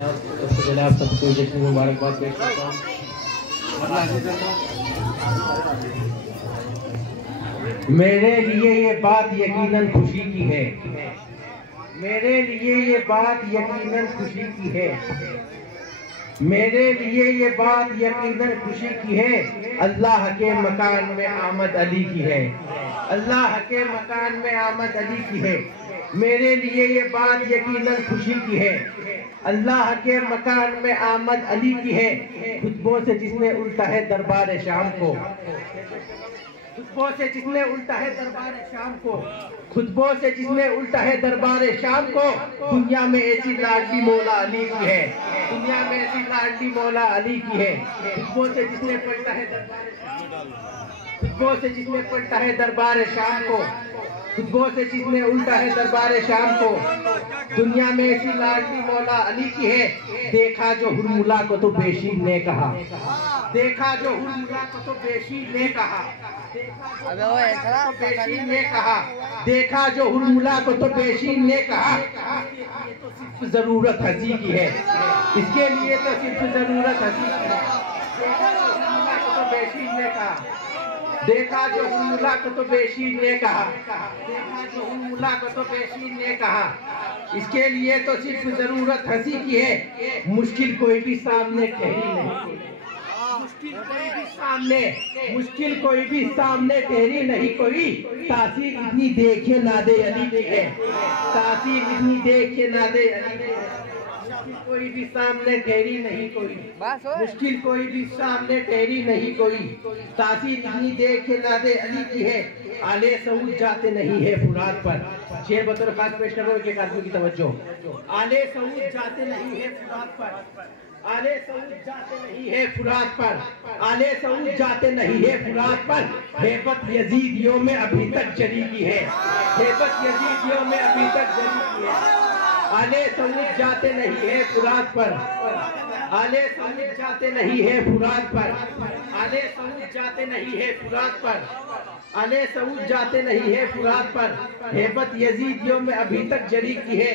सबसे पहले आप सबको जश्न मुबारकबाद पेश करता हूँ। मेरे लिए ये बात यकीनन खुशी की है, मेरे लिए ये बात यकीनन खुशी की है, मेरे लिए ये बात यकीनन खुशी की है। अल्लाह के मकान में आमद अली की है, अल्लाह के मकान में आमद अली की है। मेरे लिए ये बात यकीनन खुशी की है, अल्लाह के मकान में आमद अली की है। खुतबों से जिसने उल्टा है दरबार शाम को, खुतबों से जिसने उल्टा है दरबार शाम को, खुतबों से जिसने उल्टा है दरबार शाम को। दुनिया में ऐसी लाडली मौला अली की है, दुनिया में ऐसी लाडली मौला अली की है। खुतबों से जिसने पलटा है दरबार, खुतबों से जिसने पलटा है दरबार शाम को, खुतबों से जिसने उल्टा है दरबार शाम को। दुनिया में ऐसी लाडली मौला अली की है। देखा जो हुरमुला को तो बेशीर ने कहा, देखा जो हुरमुला को तो बेशीर ने कहा, बेशीर ने कहा, देखा जो हुरमुला को तो बेशीर ने कहा। तो सिर्फ जरूरत हंसी की है, इसके लिए तो सिर्फ जरूरत हंसी की है। देखा जो हुरमुला को तो बेशीर ने कहा, देखा जो हुरमुला को तो बेशीर ने कहा, देखा जो हुरमुला को तो बेशीर ने कहा। इसके लिए तो सिर्फ जरूरत हंसी की है। मुश्किल कोई भी सामने ठहरी नहीं, मुश्किल कोई भी सामने, मुश्किल कोई भी सामने ठहरी नहीं कोई। तासीर इतनी देखे ना दे अली की है, तासीर इतनी देखे ना दे अली की है। कोई भी सामने ठहरी नहीं कोई, मुश्किल कोई भी सामने ठहरी नहीं कोई। तासीर इतनी देखे ना दे अली की है। आले सऊद जाते नहीं है फुरात पर, शेर बतौर खास पेश करो एक आदमी की तवज्जो। आले सऊद जाते नहीं है फुरात पर, आले सऊद जाते नहीं है फुरात पर, आले सऊद जाते नहीं है फुरात पर। हेबत यजीदियों में अभी तक जली की है, हेबत यजीदियों में अभी तक जली की है। आले सऊद जाते नहीं है फुरात पर, आले सऊद जाते नहीं है फुरात पर, आले सऊद जाते नहीं है फुरात पर, आले सऊद जाते नहीं है फुरात पर। हेबत यजीदियों में अभी तक जरी की है।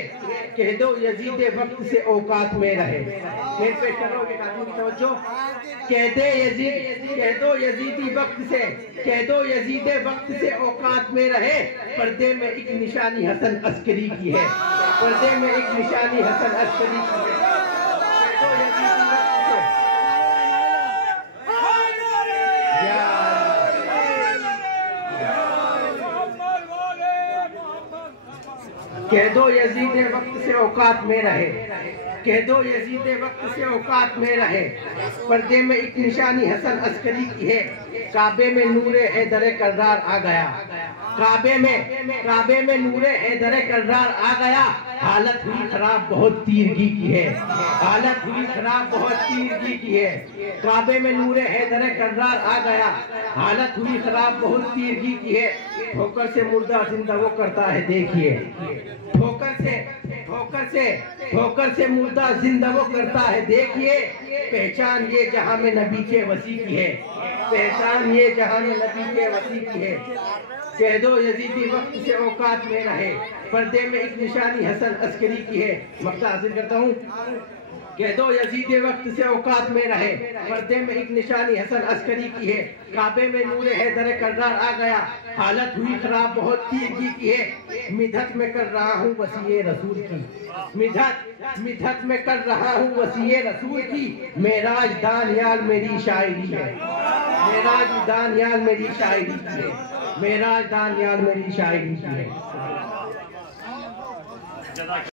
कह दो यजीद वक्त से औकात में रहे, फिर पेश करोगे कानून की तवज्जो। कह दे यजीद, कह दो यजीदी वक्त से, कह दो यजीद वक्त से औकात में रहे। पर्दे में एक निशानी हसन अस्करी की है, पर्दे में एक निशानी हसन अस्करी की है। कह दो यजीद वक्त से औकात में रहे, कह दो यजीद वक्त से औकात में रहे। पर्दे में एक निशानी हसन अस्करी की है। काबे में नूरे हैदर कर्रार आ गया, काबे में नूरे हैदर कर्रार आ गया। हालत हुई खराब बहुत तीरगी की है, हालत हुई खराब बहुत तीरगी की है। काबे में नूरे हैदर कर्रार आ गया, हालत हुई खराब बहुत तीरगी की है। ठोकर से मुर्दा जिंदा वो करता है देखिए, ठोकर से, ठोकर से, ठोकर से मुर्दा जिंदा वो करता है देखिए। पहचान ये जहां में नबी के वसी की है, पहचान ये जहां में नबी के वसी की है। कह दो यजीदी वक्त से औकात में रहे। पर्दे में एक निशानी हसन अस्करी की है। मक्ता हासिल करता हूँ। कह दो यजीद वक्त से औकात में रहे। पर्दे में एक निशानी हसन अस्करी की है। काबे में नूरे हैदर कर्रार आ गया, हालत हुई खराब बहुत तीरगी की है। मिधत में कर रहा हूँ वसीए रसूल की, मिधत, मिधत में कर रहा हूँ वसीए रसूल की। मेराज दानियाल मेरी शायरी है, मेराज दानियाल मेरी शायरी की है, मेराज दानियाल मेरी शायरी की है।